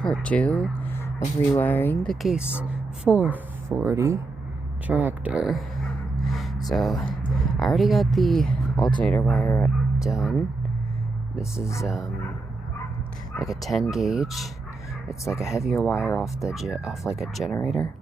Part 2 of rewiring the case 440 tractor. So, I already got the alternator wire done. This is like a 10 gauge. It's like a heavier wire off like a generator.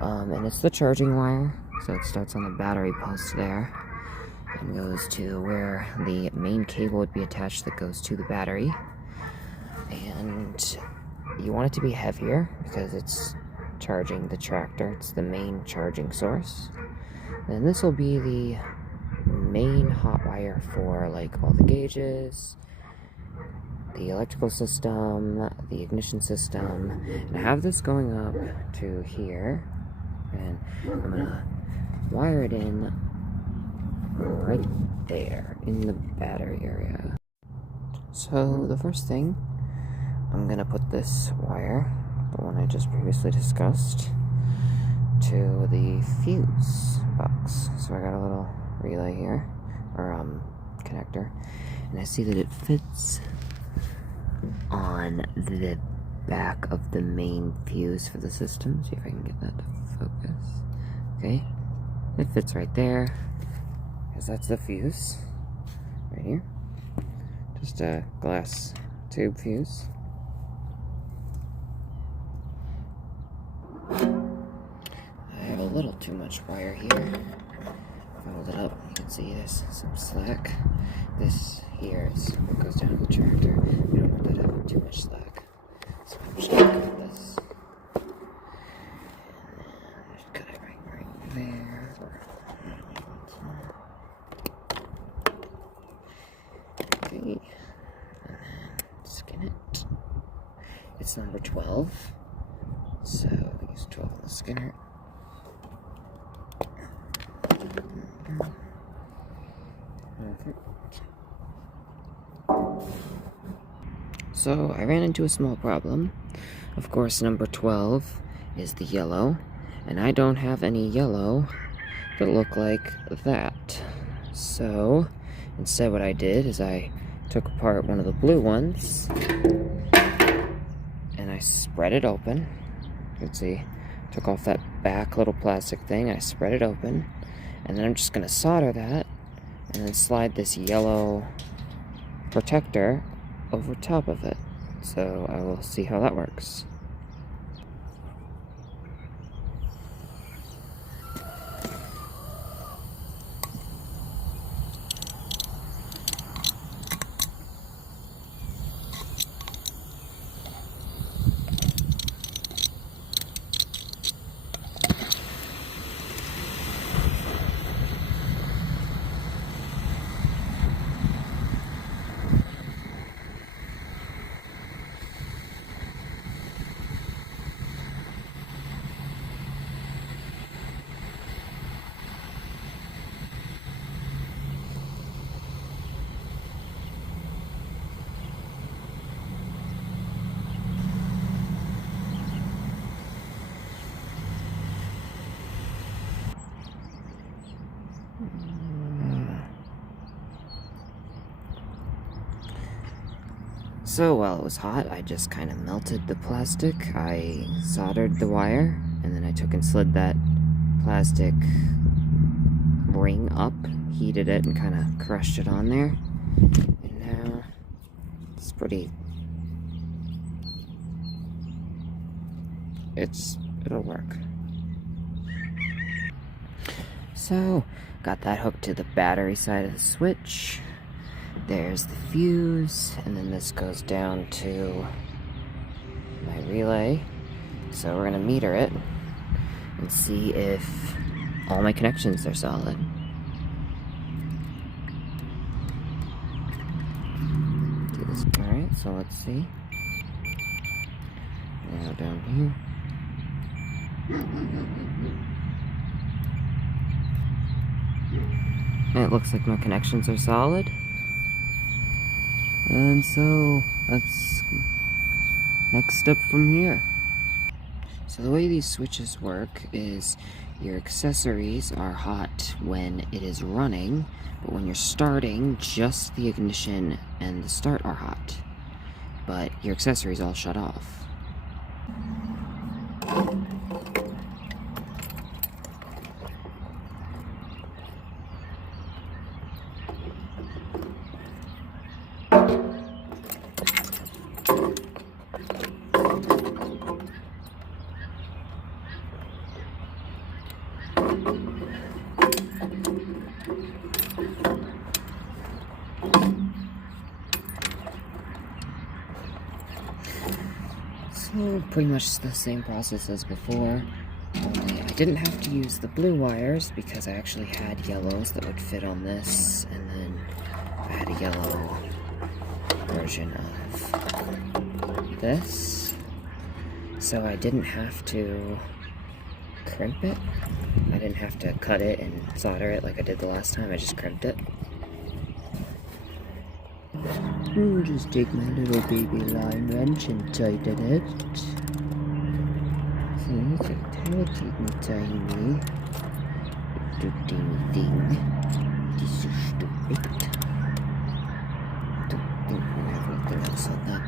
And it's the charging wire, so it starts on the battery post there and goes to where the main cable would be attached that goes to the battery. And you want it to be heavier because it's charging the tractor. It's the main charging source. Then this will be the main hot wire for like all the gauges, the electrical system, the ignition system. And I have this going up to here, and I'm gonna wire it in right there in the battery area. So the first thing, I'm gonna put this wire, the one I just previously discussed, to the fuse box. So I got a little relay here, or connector, and I see that it fits on the back of the main fuse for the system. See if I can get that to focus. Okay, it fits right there, because that's the fuse right here. Just a glass tube fuse. I have a little too much wire here. Fold it up, you can see there's some slack. This here is what goes down to the tractor. We don't want that having too much slack. So I'm just gonna cut this. And just cut it right there. Okay. And then skin it. It's number 12. So we use 12 on the skinner. Perfect. So I ran into a small problem. Of course, number 12 is the yellow, and I don't have any yellow that look like that. So instead what I did is I took apart one of the blue ones and I spread it open. You can see, took off that back little plastic thing, I spread it open, and then I'm just gonna solder that and then slide this yellow protector over top of it. So I will see how that works. So while it was hot, I just kind of melted the plastic. I soldered the wire, and then I took and slid that plastic ring up, heated it, and kind of crushed it on there. And now it's it'll work. So, got that hooked to the battery side of the switch. There's the fuse, and then this goes down to my relay. So we're gonna meter it and see if all my connections are solid. Alright, so let's see. Now down here. And it looks like my connections are solid. And so that's next step from here. So the way these switches work is your accessories are hot when it is running, but when you're starting, just the ignition and the start are hot. But your accessories all shut off. So, pretty much the same process as before, only I didn't have to use the blue wires because I actually had yellows that would fit on this, and then I had a yellow version of this, so I didn't have to crimp it. I didn't have to cut it and solder it like I did the last time. I just crimped it. Just take my little baby line wrench and tighten it. See, it's a tiny little teeny thing. It is so stupid. Don't think we have anything else on that.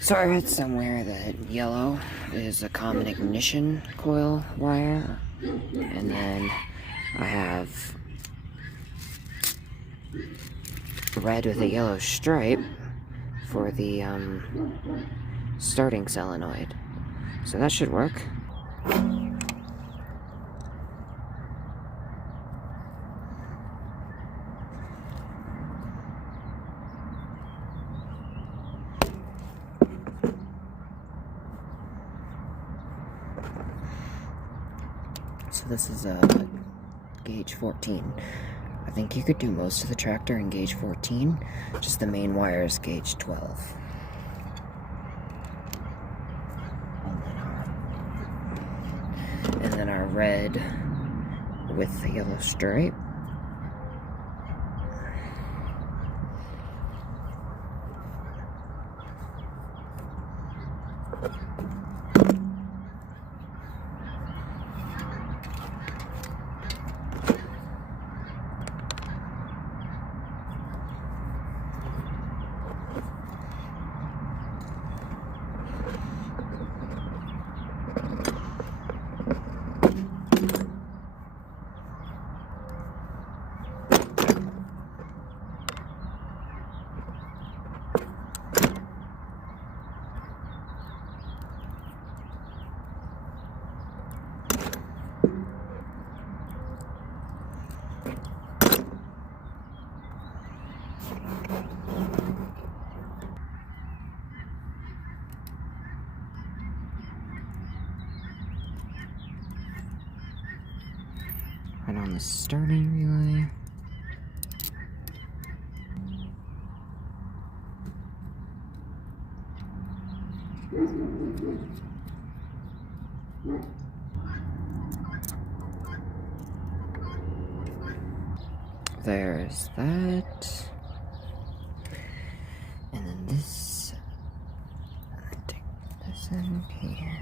So I read somewhere that yellow is a common ignition coil wire, and then I have red with a yellow stripe for the starting solenoid. So that should work. So this is a gauge 14. I think you could do most of the tractor in gauge 14, just the main wire is gauge 12. And then our red with the yellow stripe. Right on the starting relay. There's that. And then this. Take this in here.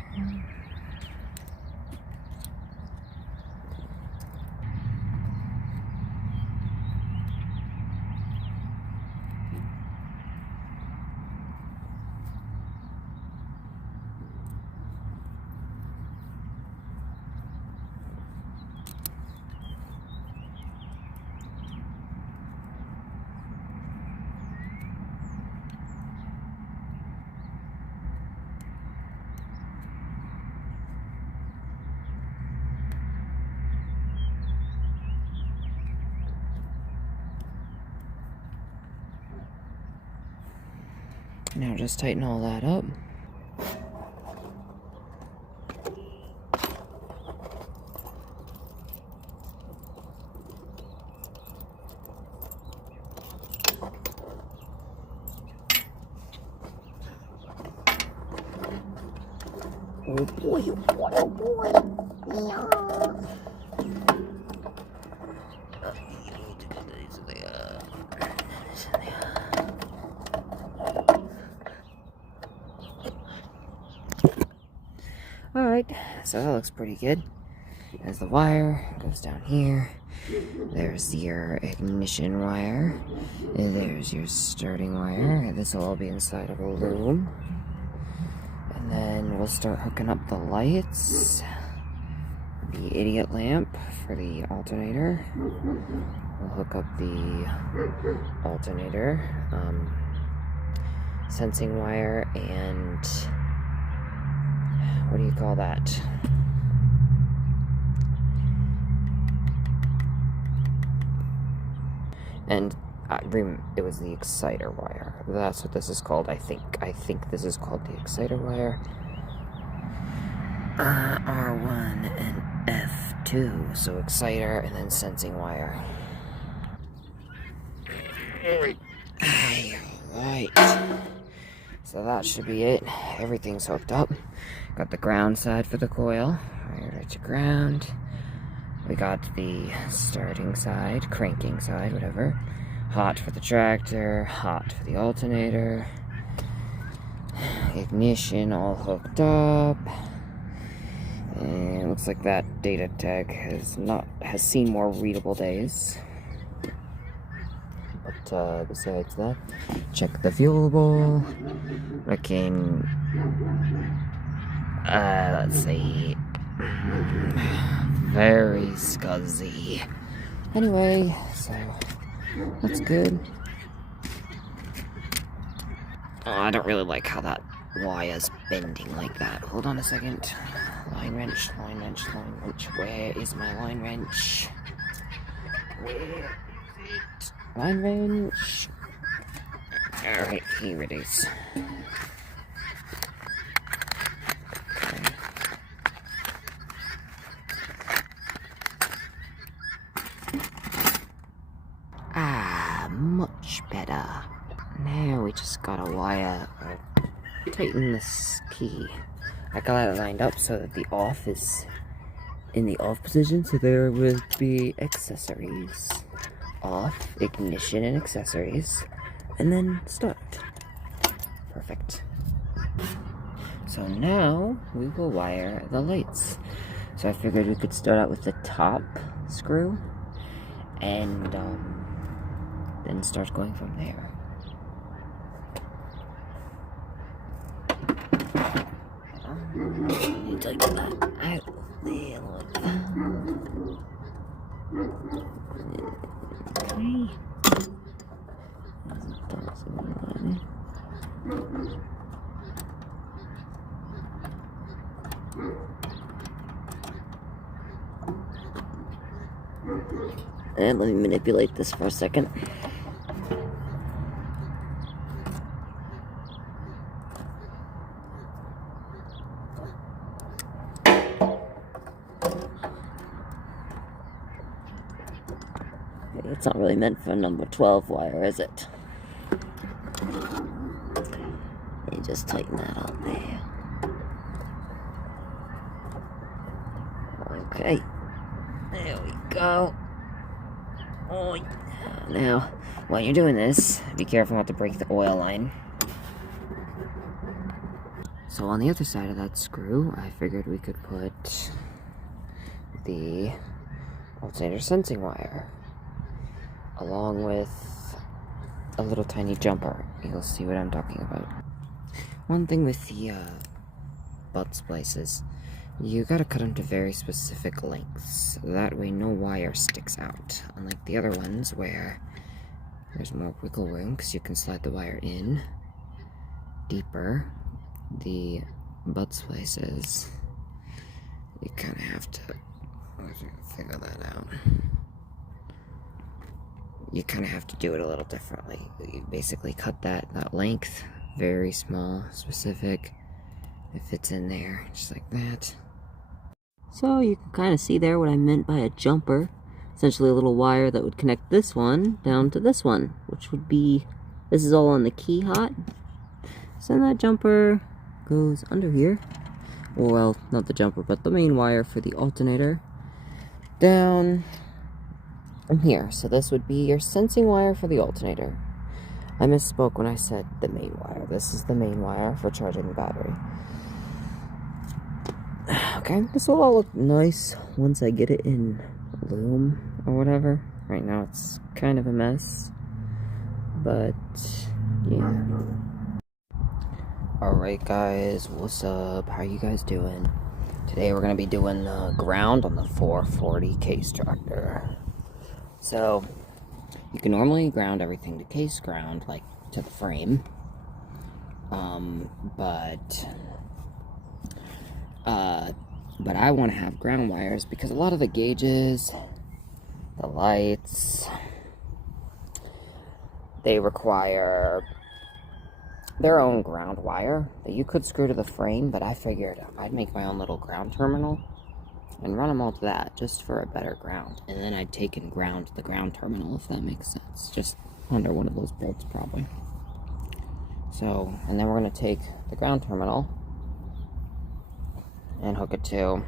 Now just tighten all that up. Oh boy, oh boy. Yeah. Alright, so that looks pretty good. There's the wire, goes down here. There's your ignition wire. And there's your starting wire. This will all be inside of a loom. And then we'll start hooking up the lights. The idiot lamp for the alternator. We'll hook up the alternator, sensing wire, and what do you call that? And it was the exciter wire. That's what this is called, I think. I think this is called the exciter wire. R1 and F2. So exciter and then sensing wire. Alright. So that should be it. Everything's hooked up. Got the ground side for the coil. Right to ground. We got the starting side, cranking side, whatever. Hot for the tractor, hot for the alternator. Ignition all hooked up. And it looks like that data tag has seen more readable days. But besides that, check the fuel bowl. Looking, let's see, very scuzzy. Anyway, so that's good. Oh, I don't really like how that wire's bending like that. Hold on a second. Line wrench, line wrench, line wrench. Where is my line wrench? Where is it? Line wrench. Alright, here it is. Much better. Now we just gotta wire, tighten this key. I got it lined up so that the off is in the off position, so there would be accessories. Off, ignition, and accessories, and then start. Perfect. So now we will wire the lights. So I figured we could start out with the top screw, and then start going from there. You take that out there, look. Okay. And let me manipulate this for a second. It's not really meant for number 12 wire, is it? You just tighten that up there. Okay. There we go. Oh, now, while you're doing this, be careful not to break the oil line. So on the other side of that screw, I figured we could put the alternator sensing wire, along with a little tiny jumper. You'll see what I'm talking about. One thing with the butt splices, you gotta cut them to very specific lengths. That way no wire sticks out. Unlike the other ones where there's more wiggle room because you can slide the wire in deeper. The butt splices, you kind of have to figure that out. You kind of have to do it a little differently. You basically cut that length, very small, specific. It fits in there, just like that. So you can kind of see there what I meant by a jumper. Essentially a little wire that would connect this one down to this one, which would be, this is all on the key hot. So then that jumper goes under here. Well, not the jumper, but the main wire for the alternator. Down in here. So this would be your sensing wire for the alternator. I misspoke when I said the main wire. This is the main wire for charging the battery. Okay, this will all look nice once I get it in loom or whatever. Right now it's kind of a mess, but yeah. Alright guys, what's up? How you guys doing? Today we're going to be doing the ground on the 440 case tractor. So, you can normally ground everything to case ground, like to the frame. But I want to have ground wires because a lot of the gauges, the lights, they require their own ground wire that you could screw to the frame, but I figured I'd make my own little ground terminal and run them all to that just for a better ground. And then I'd take and ground the ground terminal, if that makes sense, just under one of those bolts probably. So, and then we're going to take the ground terminal and hook it to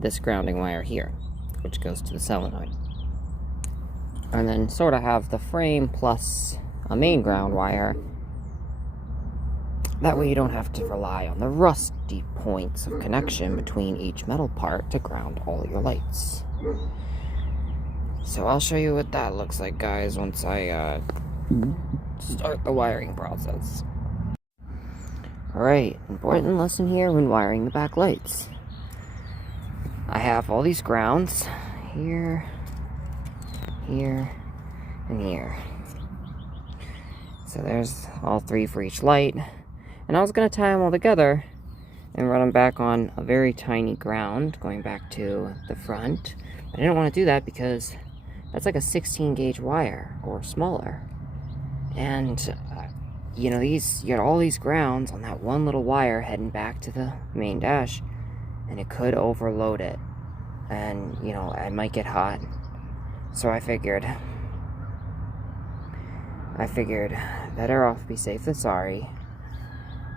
this grounding wire here, which goes to the solenoid. And then sort of have the frame plus a main ground wire. That way you don't have to rely on the rusty points of connection between each metal part to ground all your lights. So I'll show you what that looks like, guys, once I start the wiring process. Alright, important lesson here when wiring the back lights. I have all these grounds here, here, and here. So there's all three for each light. And I was going to tie them all together and run them back on a very tiny ground going back to the front. But I didn't want to do that because that's like a 16 gauge wire or smaller. And you know, you got all these grounds on that one little wire heading back to the main dash, and it could overload it, and you know, it might get hot. So I figured better off be safe than sorry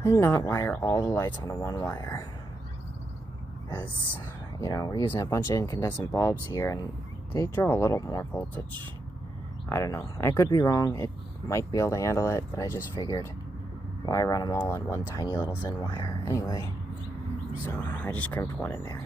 and not wire all the lights onto one wire, as you know, we're using a bunch of incandescent bulbs here and they draw a little more voltage. I don't know, I could be wrong, it might be able to handle it, but I just figured, why run them all on one tiny little thin wire anyway? So I just crimped one in there.